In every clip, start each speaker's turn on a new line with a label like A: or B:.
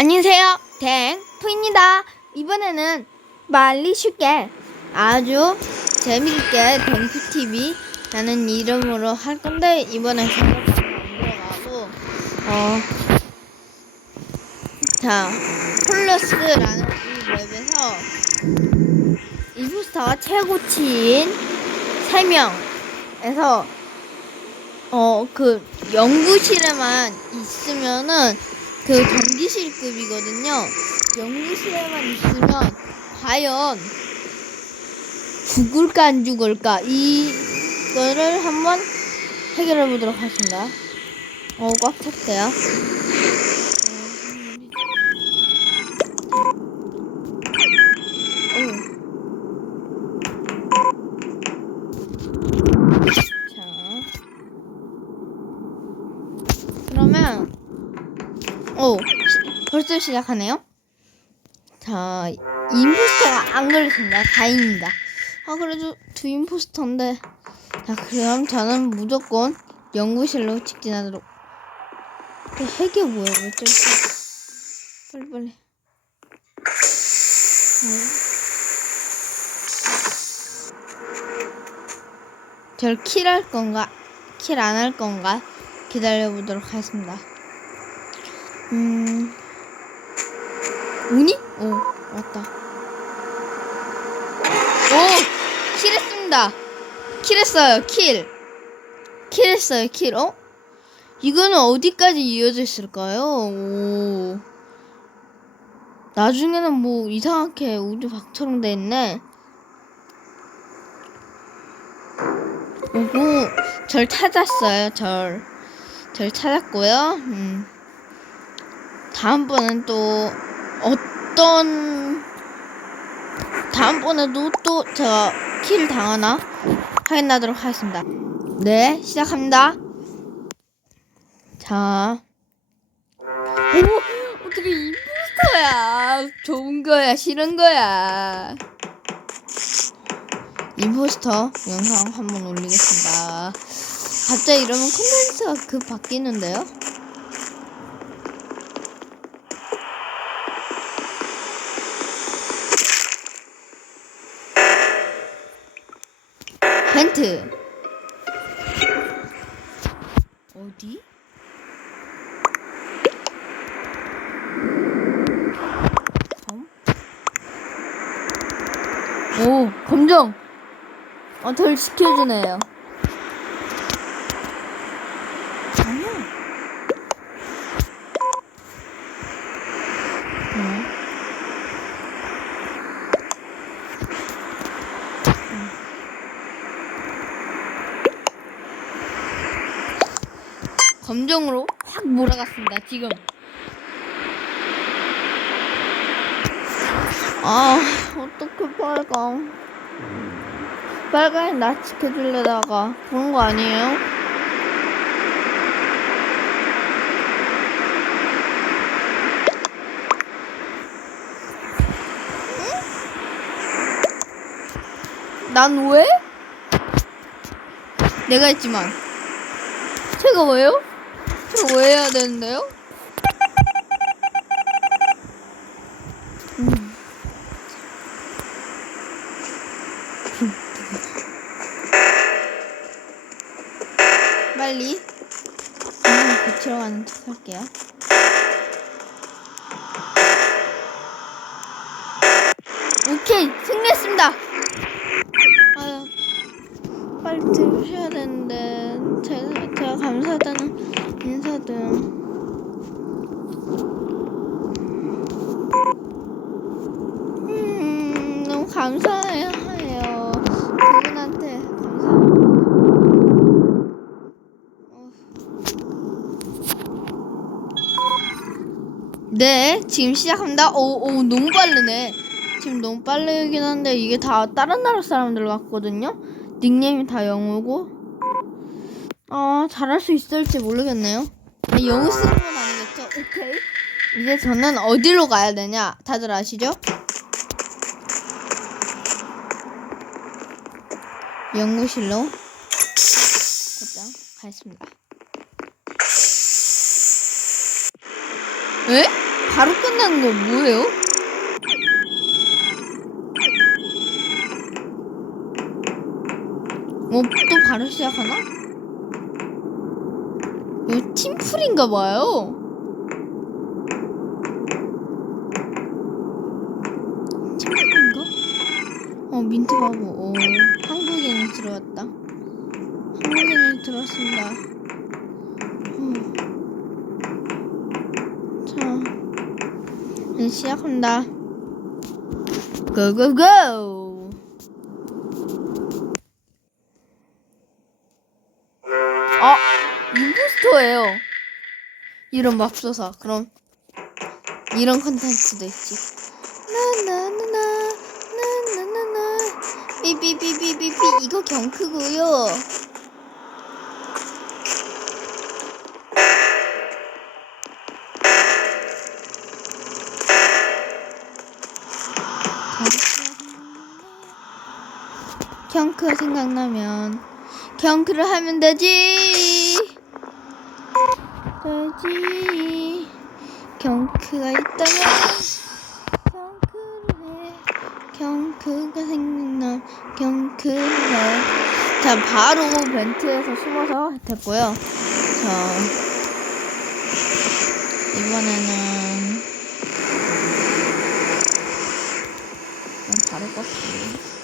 A: 안녕하세요. 댕푸입니다. 이번에는 빨리 쉽게 아주 재밌게 댕푸TV 라는 이름으로 할 건데 이번엔 생각보다 안 들어가고 어, 자 플러스라는 이 맵에서 임포스터가 최고치인 3명에서 어 그 연구실에만 있으면은 그 전기실급이거든요. 연구실에만 있으면 과연 죽을까 안 죽을까 이거를 한번 해결해 보도록 하겠습니다. 어, 꽉 찼대요. 자, 그러면 오, 시- 벌써 시작하네요. 자, 임포스터가 안 걸렸습니다. 다행입니다. 아, 그래도 두 임포스터인데. 자, 그럼 저는 무조건 연구실로 직진하도록. 그 핵이 뭐야, 왜 저기. 빨리, 빨리. 절 킬할 건가, 킬 안 할 건가 기다려보도록 하겠습니다. 음, 오니? 오, 왔다. 오, 킬했습니다. 킬했어요, 킬. 킬했어요, 킬. 어? 이거는 어디까지 이어져 있을까요? 오. 나중에는 뭐 이상하게 우주 박처럼 돼 있네. 오고, 절 찾았어요, 절. 절 찾았고요. 음. 다음번엔 또 어떤 다음번에도 또 제가 킬 당하나 확인하도록 하겠습니다. 네, 시작합니다. 자, 오, 어떻게 임포스터야? 좋은 거야, 싫은 거야? 임포스터 영상 한번 올리겠습니다. 갑자기 이러면 콘텐츠가 급 바뀌는데요? 벤트 어디? 검? 오 검정 어, 덜 지켜주네요 검정으로 확 몰아갔습니다. 지금. 아, 어떻게 빨강. 빨강이 나 지켜주려다가 그런 거 아니에요? 응? 난 왜? 내가 했지만. 제가 왜요? 제가 왜 해야 되는데요? 음. 빨리 음, 고치러 가는 척 할게요. 오케이 승리했습니다. 아유 빨리 들으셔야 되는데 제가 감사하다는 인사든 음 너무 감사해요. 해요 그분한테 감사합니다. 어. 네 지금 시작합니다. 오 오 너무 빠르네. 지금 너무 빠르긴 한데 이게 다 다른 나라 사람들 같거든요? 닉네임이 다 영어고 아 잘할 수 있을지 모르겠네요 아, 영어 쓰는 건 아니겠죠? 오케이 이제 저는 어디로 가야 되냐 다들 아시죠? 연구실로 곧장 가겠습니다 에? 바로 끝나는 거 뭐예요? 어, 또 바로 시작하나? 팀플인가 봐요. 팀플인가? 어, 민트 바보. 오, 한국인이 들어왔다. 한국인이 들어왔습니다. 음. 자, 이제 시작합니다. 고고고! 아, 임포스터예요. 이런 맙소사. 그럼 이런 컨텐츠도 있지. 나나나나 나나나나 삐삐삐삐삐삐 이거 경크고요. 경크 생각나면 경크를 하면 되지. 되지. 경크가 있다면 경크를 해. 경크가 생각나 경크를 해. 자 바로 벤트에서 숨어서 됐고요. 자 이번에는 바로. 어,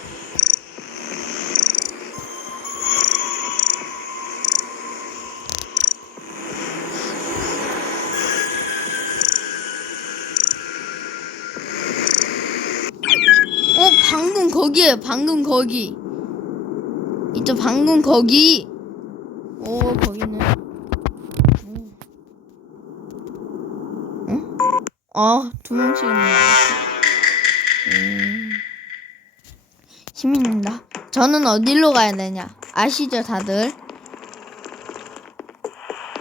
A: 거기에 방금 거기. 있죠, 방금 거기. 오, 거기는. 오. 어? 아, 두 명씩 거 음. 시민입니다. 저는 어디로 가야 되냐? 아시죠, 다들?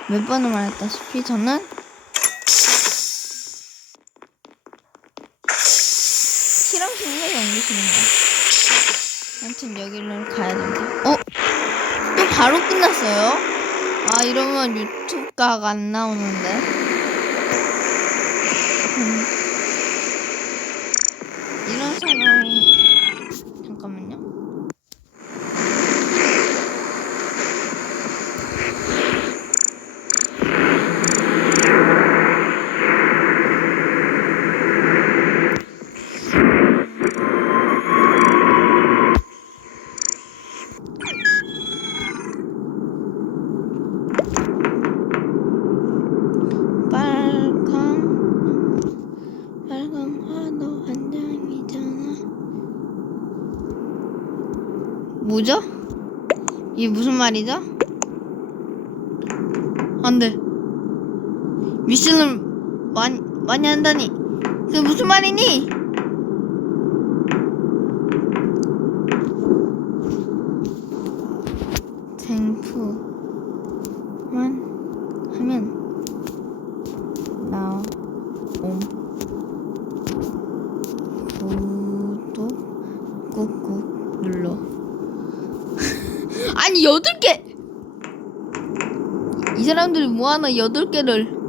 A: 몇 번을 말했다시피 저는 실험실로 연기실입니다. 아무튼 여기로 가야 됩니다. 어? 또 바로 끝났어요? 아 이러면 유튜브가 안 나오는데. 음. 이런 사람이 잠깐만요. 빨강 빨강 화도 한 장이잖아. 뭐죠? 이게 무슨 말이죠? 안 돼. 미션을 많이 많이 한다니. 그게 무슨 말이니? 탱프만 하면 나옴 구독 꾹꾹 눌러 아니 여덟 개! 이 사람들이 뭐하나 여덟 개를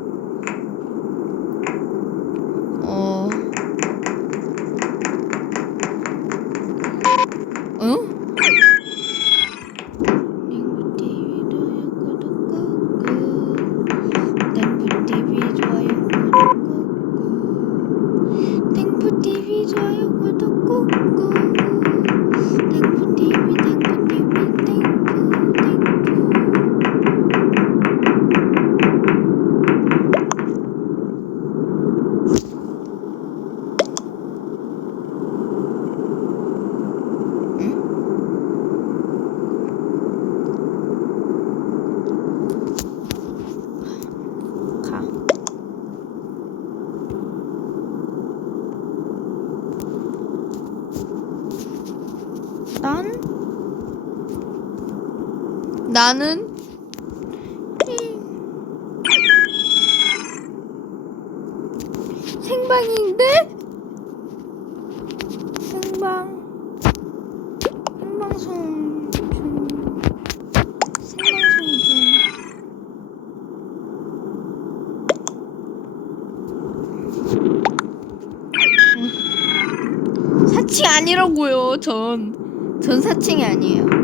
A: 나는 생방인데 생방 생방송 중 생방송 중 음. 사칭 아니라고요. 전. 전 사칭이 아니에요.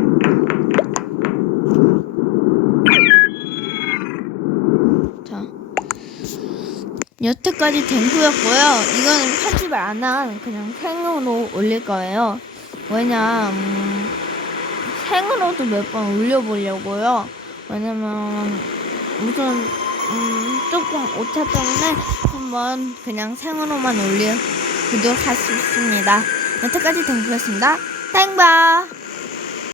A: 여태까지 댕구였고요. 이거는 편집을 안 한 그냥 생으로 올릴 거예요. 왜냐, 음, 생으로도 몇 번 올려보려고요. 왜냐면 우선 음, 조금 오차 때문에 한번 그냥 생으로만 올리도록 할 수 있습니다. 여태까지 댕구였습니다. 땡바!